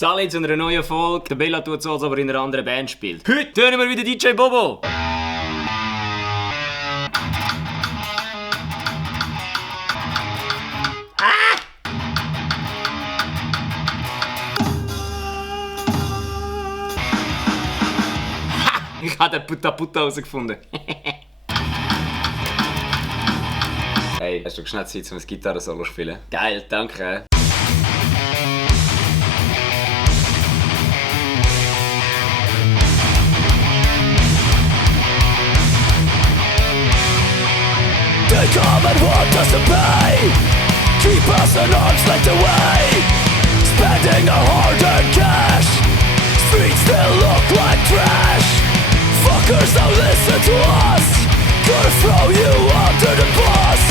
Salut zu einer neuen Folge. Der Bella tut so, als ob er in einer anderen Band spielt. Heute hören wir wieder DJ Bobo. Ich habe den Putta rausgefunden. Hey, hast du schnell Zeit, um ein Gitarre-Solo zu spielen? Geil, danke. They come and want us to pay, keep us an arm's length away, spending our hard-earned cash. Streets still look like trash. Fuckers don't listen to us, gonna throw you under the bus.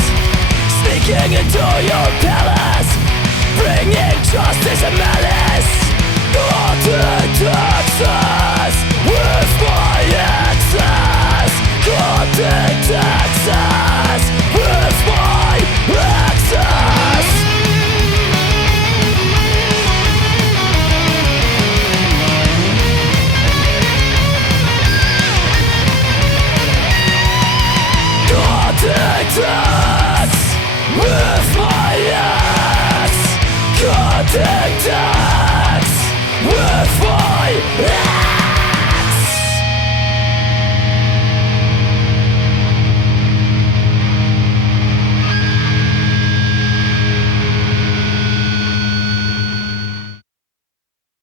Sneaking into your palace, bringing justice and malice.